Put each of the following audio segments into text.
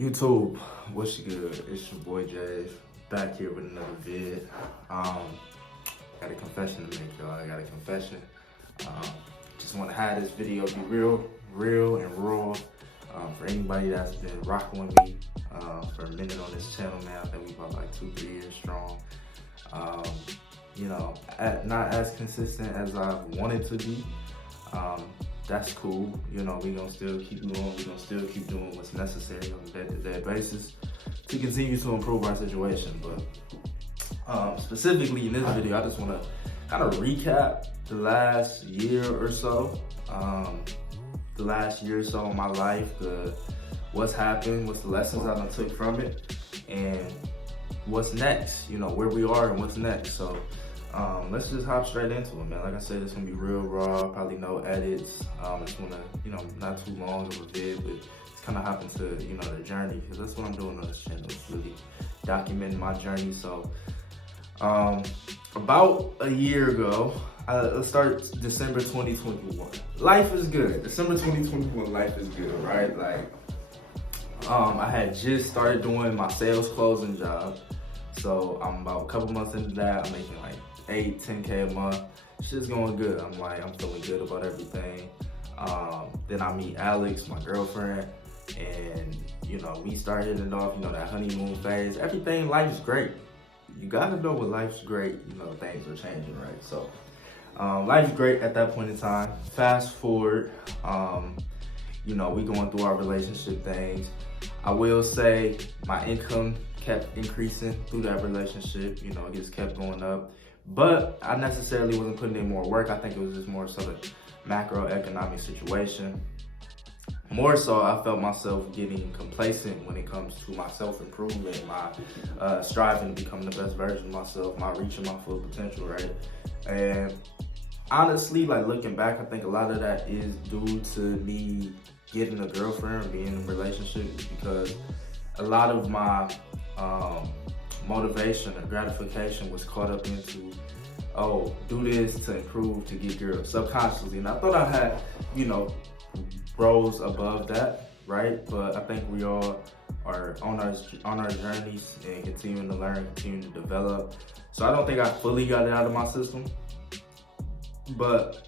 YouTube, what's good? It's your boy Jay, back here with another vid. Got a confession to make, y'all. I got a confession. Just want to have this video be real and raw. For anybody that's been rocking with me for a minute on this channel now, I think we about like 2-3 years strong. Not as consistent as I wanted to be. That's cool. We gonna still keep going. We gonna still keep doing what's necessary on a day-to-day basis to continue to improve our situation. But specifically in this video, I just wanna kind of recap the last year or so. The last year or so in my life, what's happened, what's the lessons I done took from it, and what's next, where we are and what's next. So let's just hop straight into it, man. Like I said, it's gonna be real raw, probably no edits. It's gonna, not too long of a vid, but it's kind of hop into, the journey, because that's what I'm doing on this channel, is really documenting my journey. So about a year ago, let's start December 2021. Life is good. December 2021, life is good, right? Like, I had just started doing my sales closing job. So I'm about a couple months into that. I'm making like 8-10K a month. Shit's going good. I'm feeling good about everything. Then I meet Alex, my girlfriend, and we start hitting it off, that honeymoon phase. Everything, life's great. You gotta know when life's great, things are changing, right? So life's great at that point in time. Fast forward, we going through our relationship things. I will say my income kept increasing through that relationship. It just kept going up. But I necessarily wasn't putting in more work. I think it was just more sort of macroeconomic situation. More so, I felt myself getting complacent when it comes to my self-improvement, my striving to become the best version of myself, my reaching my full potential, right? And honestly, like looking back, I think a lot of that is due to me getting a girlfriend, being in a relationship, because a lot of my motivation or gratification was caught up into, oh, do this to improve, to get girls, subconsciously. And I thought I had, rose above that, right? But I think we all are on our journeys and continuing to learn, continuing to develop. So I don't think I fully got it out of my system, but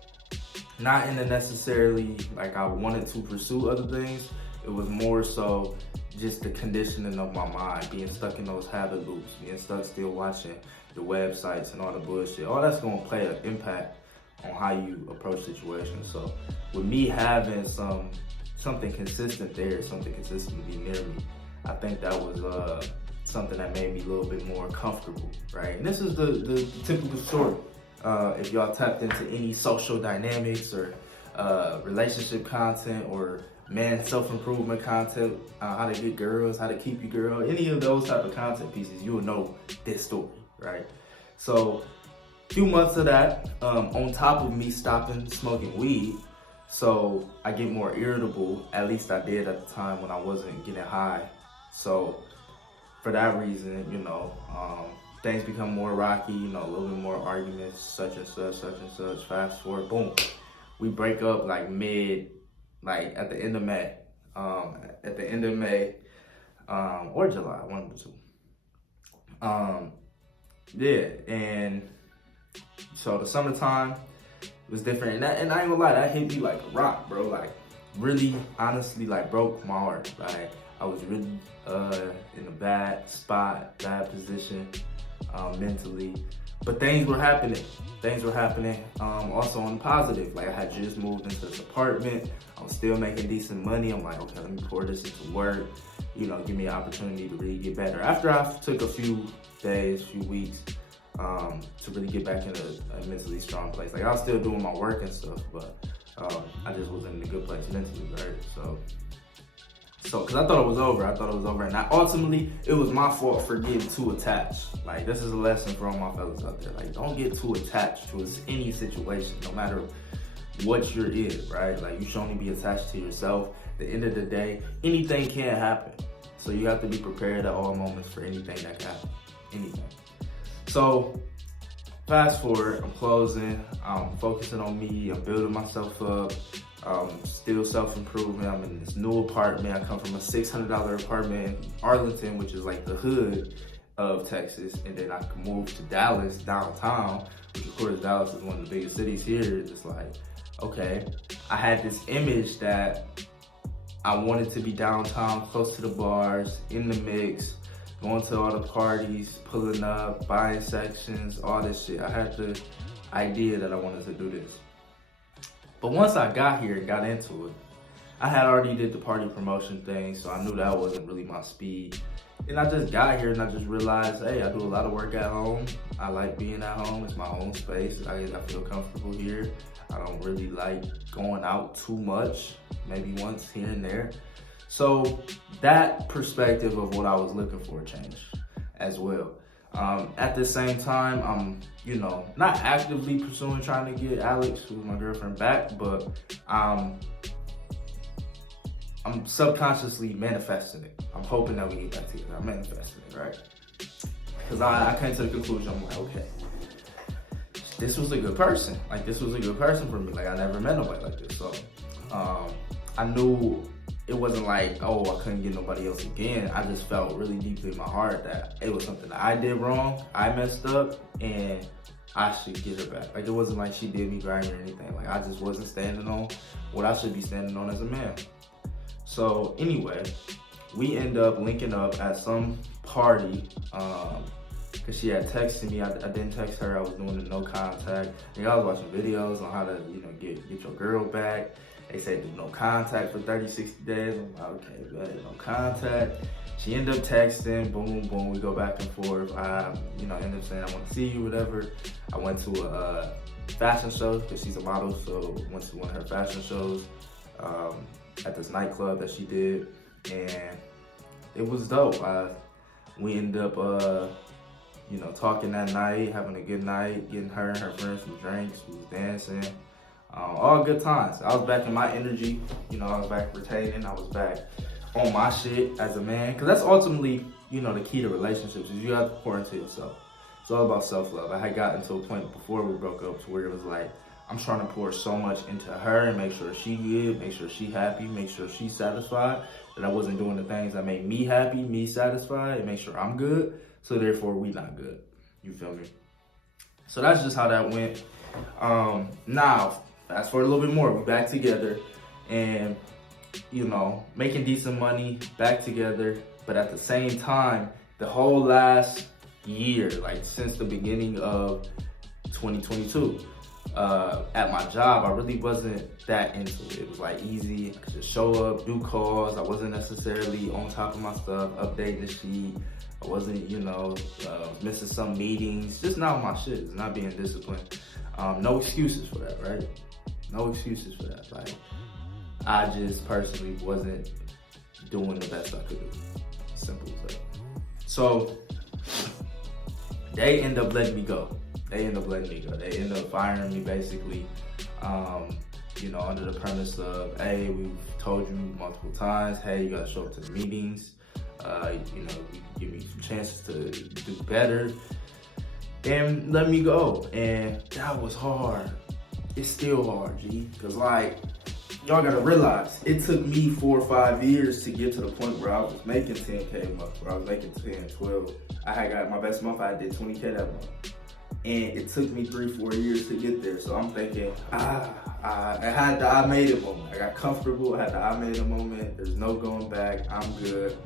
not in the necessarily like I wanted to pursue other things. It was more so just the conditioning of my mind, being stuck in those habit loops, being stuck still watching the websites and all the bullshit. All that's gonna play an impact on how you approach situations. So with me having something consistent there, something consistently near me, I think that was something that made me a little bit more comfortable, right? And this is the typical story. If y'all tapped into any social dynamics or relationship content or self-improvement content, how to get girls, how to keep your girl, any of those type of content pieces, you will know this story, right? So few months of that, on top of me stopping smoking weed, so I get more irritable. At least I did at the time when I wasn't getting high. So for that reason, things become more rocky, a little bit more arguments, such and such. Fast forward, boom, we break up like at the end of May, or July, one of the two. And so the summertime was different, and I ain't gonna lie, that hit me like a rock, bro. Like really, honestly, like broke my heart. Like I was really in a bad spot, bad position mentally. But things were happening. Also on the positive. Like I had just moved into this apartment. I was still making decent money. I'm like, okay, let me pour this into work. Give me an opportunity to really get better. After I took a few days, few weeks to really get back in a mentally strong place. Like I was still doing my work and stuff, but I just wasn't in a good place mentally, right? So because I thought it was over. And ultimately, it was my fault for getting too attached. Like, this is a lesson for all my fellas out there. Like, don't get too attached to any situation, no matter what you're in, right? Like, you should only be attached to yourself. At the end of the day, anything can happen. So you have to be prepared at all moments for anything that can happen. Anything. So, fast forward, I'm closing, I'm focusing on me, I'm building myself up. Still self-improvement. I'm in this new apartment. I come from a $600 apartment in Arlington, which is like the hood of Texas. And then I moved to Dallas, downtown, which of course Dallas is one of the biggest cities here. It's like, okay, I had this image that I wanted to be downtown, close to the bars, in the mix, going to all the parties, pulling up, buying sections, all this shit. I had the idea that I wanted to do this. But once I got here and got into it, I had already did the party promotion thing, so I knew that wasn't really my speed. And I just got here and I just realized, hey, I do a lot of work at home. I like being at home. It's my own space. I feel comfortable here. I don't really like going out too much, maybe once here and there. So that perspective of what I was looking for changed as well. At the same time, I'm, not actively pursuing trying to get Alex, who's my girlfriend, back, but I'm subconsciously manifesting it. I'm hoping that we get back together. I'm manifesting it, right? Because I came to the conclusion, I'm like, okay, this was a good person. Like, this was a good person for me. Like, I never met nobody like this. So I knew it wasn't like, oh, I couldn't get nobody else again. I just felt really deeply in my heart that it was something that I did wrong, I messed up, and I should get her back. Like, it wasn't like she did me right or anything. Like, I just wasn't standing on what I should be standing on as a man. So anyway, we end up linking up at some party, because she had texted me. I didn't text her. I was doing the no contact. And I was watching videos on how to, get your girl back. They said do no contact for 30, 60 days. I'm like, okay, good, no contact. She ended up texting, boom, boom. We go back and forth. I, end up saying I want to see you, whatever. I went to a fashion show because she's a model, so went to one of her fashion shows at this nightclub that she did, and it was dope. We ended up, talking that night, having a good night, getting her and her friends some drinks. We was dancing. All good times. I was back in my energy, I was back retaining, I was back on my shit as a man. Cause that's ultimately, the key to relationships is you have to pour into yourself. It's all about self-love. I had gotten to a point before we broke up to where it was like, I'm trying to pour so much into her and make sure she good, make sure she happy, make sure she's satisfied, that I wasn't doing the things that made me happy, me satisfied, and make sure I'm good. So therefore we not good. You feel me? So that's just how that went. Now, fast forward a little bit more, we back together and, making decent money, back together. But at the same time, the whole last year, like since the beginning of 2022, at my job, I really wasn't that into it. It was like easy. I could just show up, do calls. I wasn't necessarily on top of my stuff, updating the sheet. I wasn't, missing some meetings. Just not my shit. It's not being disciplined. No excuses for that, right? No excuses for that. Like, I just personally wasn't doing the best I could do. Simple as that. So they end up letting me go. They end up firing me basically, under the premise of, hey, we've told you multiple times, hey, you gotta show up to the meetings, give me some chances to do better, and let me go. And that was hard. It's still hard, G, because y'all gotta realize, it took me 4 or 5 years to get to the point where I was making 10K a month, where I was making 10, 12. I had got my best month, I did 20K that month. And it took me 3-4 years to get there. So I'm thinking, I had the I made it moment. I got comfortable, I had the I made it moment. There's no going back, I'm good.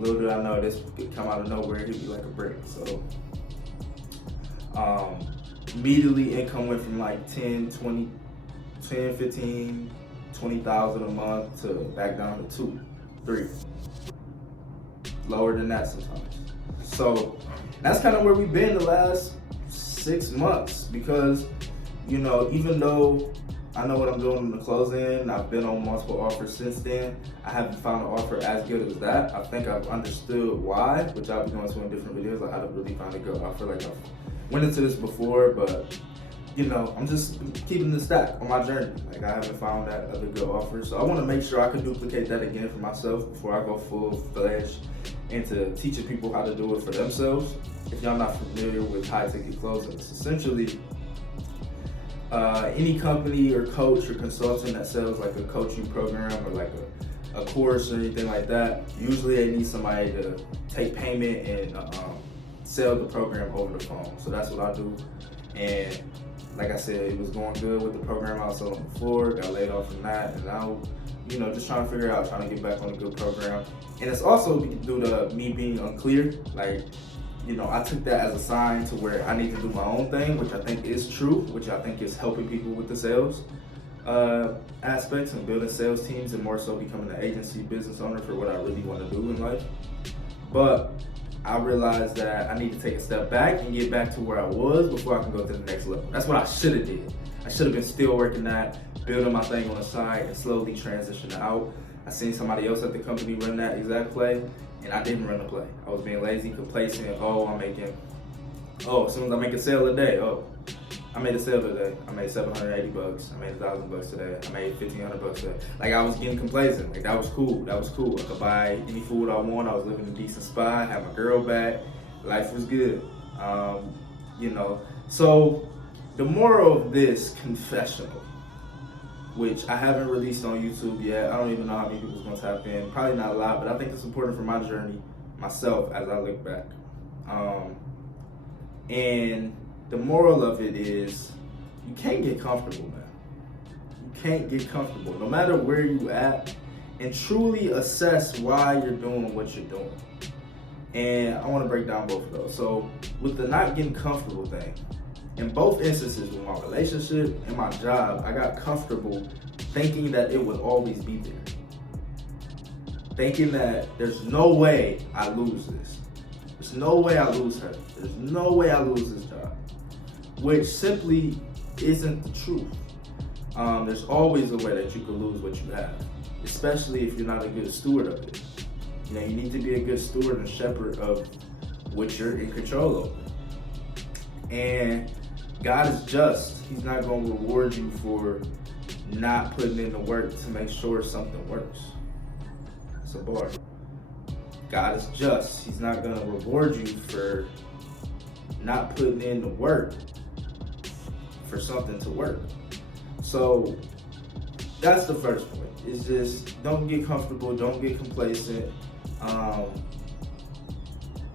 Little did I know this could come out of nowhere, hit me like a brick. So immediately income went from like 10, 15, 20,000 a month to back down to 2, 3. Lower than that sometimes. So that's kind of where we've been the last 6 months, because, even though I know what I'm doing in the closing, I've been on multiple offers since then, I haven't found an offer as good as that. I think I've understood why, which I'll be going to in different videos, like how to really find a good offer. Like, I've went into this before, but, I'm just keeping the stack on my journey. Like, I haven't found that other good offer. So I want to make sure I can duplicate that again for myself before I go full-fledged into teaching people how to do it for themselves. If y'all not familiar with high ticket closing, it's essentially any company or coach or consultant that sells like a coaching program or like a course or anything like that, usually they need somebody to take payment and sell the program over the phone. So that's what I do. And like I said, it was going good with the program I was selling before, got laid off from that, and now, just trying to figure out, trying to get back on a good program. And it's also due to me being unclear. Like, I took that as a sign to where I need to do my own thing, which I think is true, which I think is helping people with the sales aspects and building sales teams, and more so becoming an agency business owner for what I really want to do in life. But I realized that I need to take a step back and get back to where I was before I can go to the next level. That's what I should have did. I should have been still working that, building my thing on the side, and slowly transition out. I seen somebody else at the company run that exact play, and I didn't run the play. I was being lazy, complacent. As soon as I make a sale a day, I made a sale today. I made $780. I made $1,000 today. I made $1,500 today. Like, I was getting complacent. Like, that was cool. I could buy any food I want. I was living in a decent spot. Had my girl back. Life was good. So the moral of this confessional, which I haven't released on YouTube yet. I don't even know how many people's gonna tap in. Probably not a lot, but I think it's important for my journey, myself, as I look back. And the moral of it is, you can't get comfortable, man. You can't get comfortable, no matter where you at, and truly assess why you're doing what you're doing. And I want to break down both of those. So with the not getting comfortable thing, in both instances, with my relationship and my job, I got comfortable thinking that it would always be there. Thinking that there's no way I lose this. There's no way I lose her. There's no way I lose this job. Which simply isn't the truth. There's always a way that you can lose what you have, especially if you're not a good steward of it. You need to be a good steward and shepherd of what you're in control of. And God is just. He's not going to reward you for not putting in the work to make sure something works. It's a bar. God is just. He's not going to reward you for not putting in the work for something to work. So that's the first point. It's just, don't get comfortable, don't get complacent,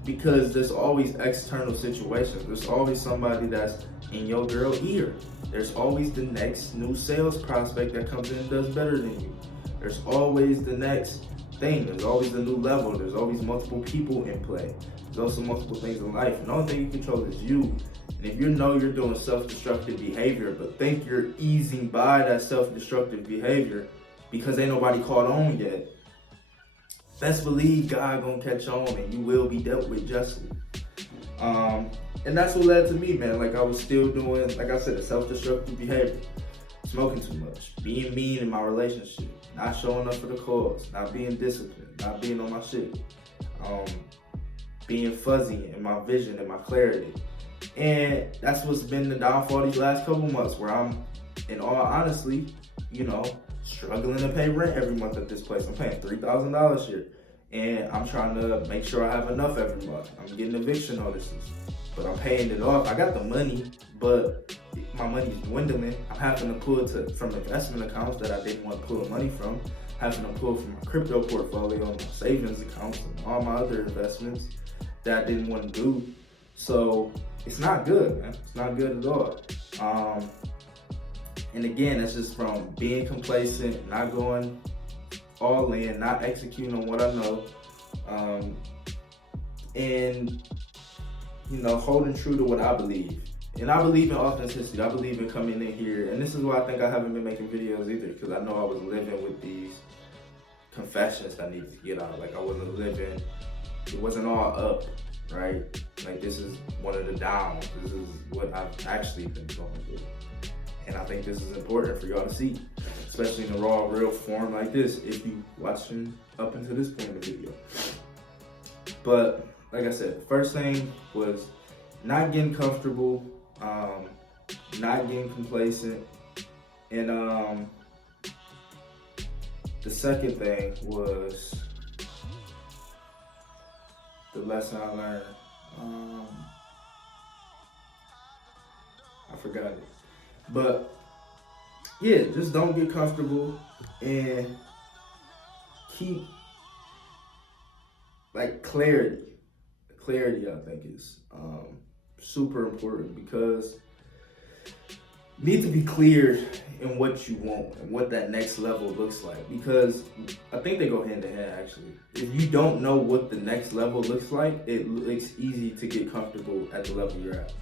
because there's always external situations. There's always somebody that's in your girl ear. There's always the next new sales prospect that comes in and does better than you. There's always the next thing. There's always a new level. There's always multiple people in play. There's also multiple things in life. And the only thing you control is you. And if you know you're doing self-destructive behavior, but think you're easing by that self-destructive behavior because ain't nobody caught on yet, best believe God gonna catch on and you will be dealt with justly. And that's what led to me, man. Like, I was still doing, like I said, a self-destructive behavior. Smoking too much, being mean in my relationship, not showing up for the cause, not being disciplined, not being on my shit, being fuzzy in my vision and my clarity. And that's what's been the downfall these last couple months, where I'm, in all honesty, struggling to pay rent every month at this place. I'm paying $3,000 here, and I'm trying to make sure I have enough every month. I'm getting eviction notices, but I'm paying it off. I got the money, but my money's dwindling. I'm having to pull from investment accounts that I didn't want to pull money from, having to pull from my crypto portfolio and my savings accounts and all my other investments that I didn't want to do. So it's not good, man. It's not good at all. And again, it's just from being complacent, not going all in, not executing on what I know, and holding true to what I believe. And I believe in authenticity. I believe in coming in here, and this is why I think I haven't been making videos either, because I know I was living with these confessions that I needed to get out. Like, I wasn't living, it wasn't all up, right? Like, this is one of the downs. This is what I've actually been going through. And I think this is important for y'all to see, especially in a raw, real form like this, if you watching up until this point in the video. But like I said, the first thing was not getting comfortable, not getting complacent, and the second thing was the lesson I learned. I forgot it. But yeah, just don't get comfortable and keep like clarity. Clarity, I think, is super important because you need to be clear in what you want and what that next level looks like. Because I think they go hand in hand, actually. If you don't know what the next level looks like, it's easy to get comfortable at the level you're at.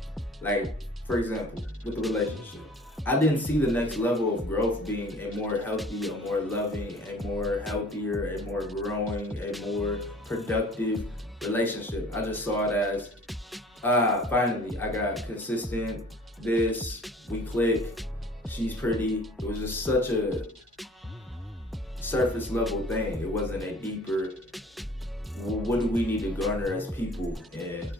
Like, for example, with the relationship. I didn't see the next level of growth being a more healthy, a more loving, a more healthier, a more growing, a more productive relationship. I just saw it as, finally, I got consistent, we click, she's pretty. It was just such a surface level thing. It wasn't a deeper, what do we need to garner as people and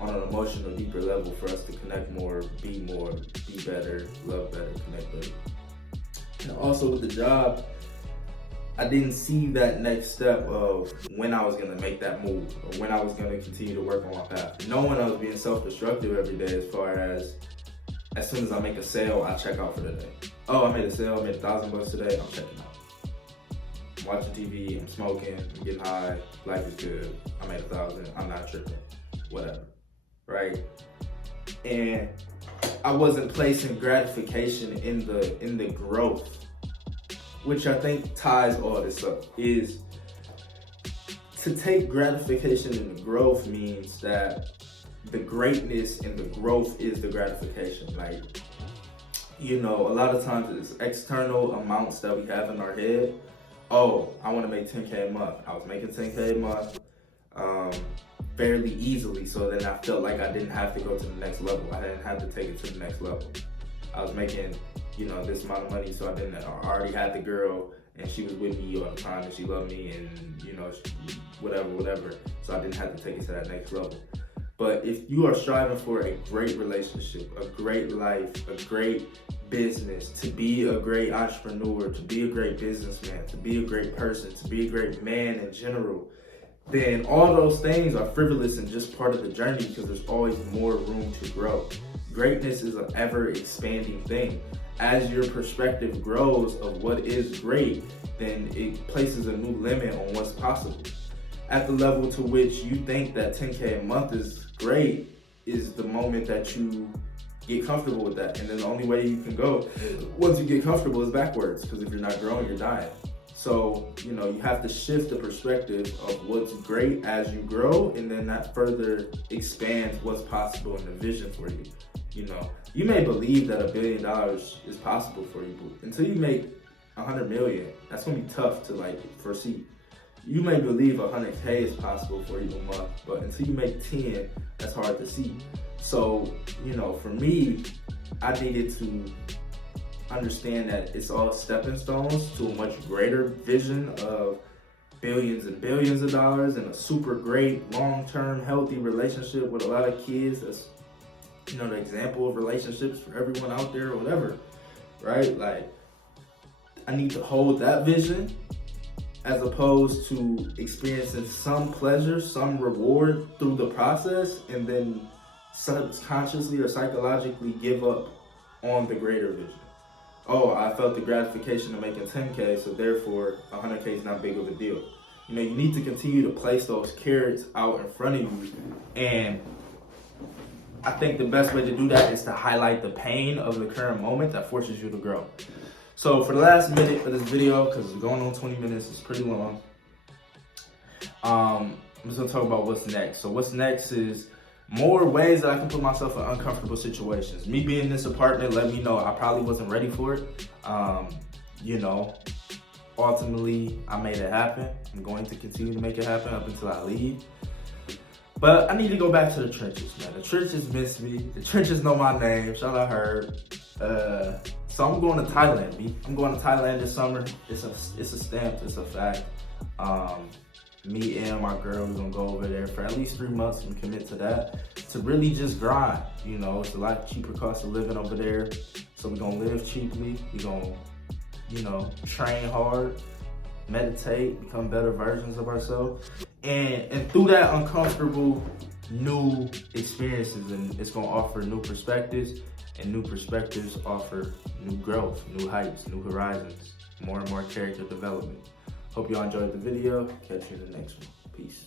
on an emotional, deeper level for us to connect more, be better, love better, connect better. And also with the job, I didn't see that next step of when I was gonna make that move or when I was gonna continue to work on my path. Knowing I was being self-destructive every day as far as soon as I make a sale, I check out for the day. Oh, I made a sale, I made $1,000 today, I'm checking out. I'm watching TV, I'm smoking, I'm getting high, life is good, I made $1,000, I'm not tripping, whatever. Right? And I wasn't placing gratification in the growth, which I think ties all this up. Is to take gratification in the growth means that the greatness and the growth is the gratification. Like, you know, a lot of times it's external amounts that we have in our head. Oh, I want to make 10K a month. I was making 10K a month fairly easily, so then I felt like I didn't have to go to the next level. I didn't have to take it to the next level. I was making, you know, this amount of money, so I already had the girl, and she was with me all the time, and she loved me, and, you know, whatever. So I didn't have to take it to that next level. But if you are striving for a great relationship, a great life, a great business, to be a great entrepreneur, to be a great businessman, to be a great person, to be a great man in general, then all those things are frivolous and just part of the journey because there's always more room to grow. Greatness is an ever expanding thing. As your perspective grows of what is great, then it places a new limit on what's possible. At the level to which you think that 10K a month is great is the moment that you get comfortable with that. And then the only way you can go once you get comfortable is backwards, because if you're not growing, you're dying. So, you know, you have to shift the perspective of what's great as you grow, and then that further expands what's possible in the vision for you. You know, you may believe that $1 billion is possible for you, but until you make 100 million, that's gonna be tough to like foresee. You may believe 100K is possible for you a month, but until you make 10, that's hard to see. So, you know, for me, I needed to understand that it's all stepping stones to a much greater vision of billions and billions of dollars and a super great long-term healthy relationship with a lot of kids. That's, you know, the example of relationships for everyone out there or whatever, right? Like, I need to hold that vision as opposed to experiencing some pleasure, some reward through the process, and then subconsciously or psychologically give up on the greater vision. Oh, I felt the gratification of making 10K, so therefore 100K is not big of a deal. You know, you need to continue to place those carrots out in front of you, and I think the best way to do that is to highlight the pain of the current moment that forces you to grow. So for the last minute of this video, because it's going on 20 minutes, it's pretty long, I'm just gonna talk about what's next. So what's next is more ways that I can put myself in uncomfortable situations. Me being in this apartment let me know I probably wasn't ready for it. You know, ultimately I made it happen. I'm going to continue to make it happen up until I leave. But I need to go back to the trenches, man. The trenches miss me. The trenches know my name. Shout out Herb. So I'm going to Thailand, B. I'm going to Thailand this summer. It's a stamp. It's a fact. Me and my girl, we're gonna go over there for at least 3 months and commit to that, to really just grind. You know, it's a lot cheaper cost of living over there, so we're gonna live cheaply. We're gonna, you know, train hard, meditate, become better versions of ourselves, and through that uncomfortable new experiences, and it's gonna offer new perspectives. and new perspectives offer new growth, new heights, new horizons, more and more character development. Hope y'all enjoyed the video. Catch you in the next one. Peace.